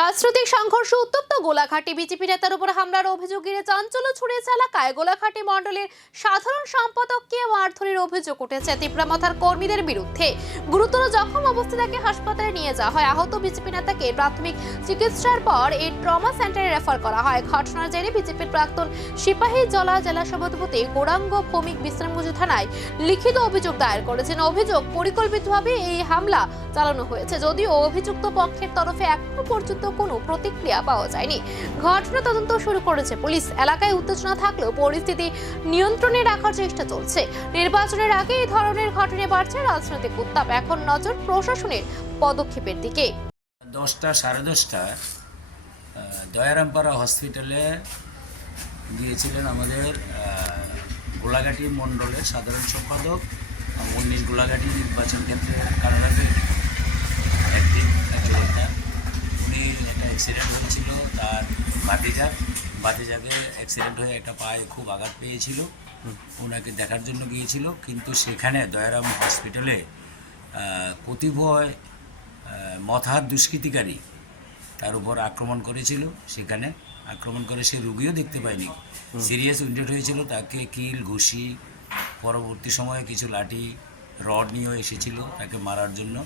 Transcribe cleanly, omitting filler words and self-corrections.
রাজনৈতিক সংঘর্ষ উত্তপ্ত গোলাঘাটে বিজেপি নেতার উপর হামলার অভিযোগ ঘিরে চাঞ্চল্য ছড়িয়েছে এলাকায়। গোলাঘাটি মণ্ডলের সাধারণ সম্পাদককে মারধরের অভিযোগ উঠেছে তীব্রমাথার কর্মীদের বিরুদ্ধে। গুরুতর জখম অবস্থায় তাকে হাসপাতালে নিয়ে যাওয়া হয়। আহত বিজেপি নেতাকে প্রাথমিক চিকিৎসার পর এই ট্রমা সেন্টারে রেফার করা হয়। ঘটনার জেরে বিজেপির প্রাক্তন সিপাহীজলা জেলা সভাপতি গৌরাঙ্গ ভৌমিক বিশ্রামগঞ্জ থানায় লিখিত অভিযোগ দায়ের করেছেন। অভিযোগ, পরিকল্পিতভাবে এই হামলা চালানো হয়েছে, যদিও অভিযুক্ত পক্ষের তরফে এখনো পর্যন্ত কোনো প্রতিক্রিয়া পাওয়া যায়নি। ঘটনা তদন্ত শুরু করেছে পুলিশ। এলাকায় উত্তেজনা থাকলেও পরিস্থিতি নিয়ন্ত্রণে রাখার চেষ্টা চলছে। নির্বাচনের আগে এই ধরনের ঘটনায় বাড়ছে রাজনৈতিক উত্তাপ। এখন নজর প্রশাসনের পদক্ষেপের দিকে। 10টা সাড়ে 10টা দয়ারামপাড়া হসপিটালে গিয়েছিলেন আমাদের গোলাঘাটি মণ্ডলের সাধারণ সম্পাদক 19 গোলাঘাটি নির্বাচন কেন্দ্রের কারণে একদিন যোদ্ধা। উনি একটা অ্যাক্সিডেন্ট হয়েছিল, তার বাতিজাকে অ্যাক্সিডেন্ট হয়ে একটা পায়ে খুব আঘাত পেয়েছিল। ওনাকে দেখার জন্য গিয়েছিল, কিন্তু সেখানে দয়ারাম হসপিটালে কতিপয় মথার দুষ্কৃতিকারী তার উপর আক্রমণ করেছিল। সেখানে আক্রমণ করে সে রুগীও দেখতে পায়নি, সিরিয়াস উইন্ডেড হয়েছিল। তাকে কিল, ঘুষি, পরবর্তী সময়ে কিছু লাঠি রড নিয়েও এসেছিল তাকে মারার জন্য।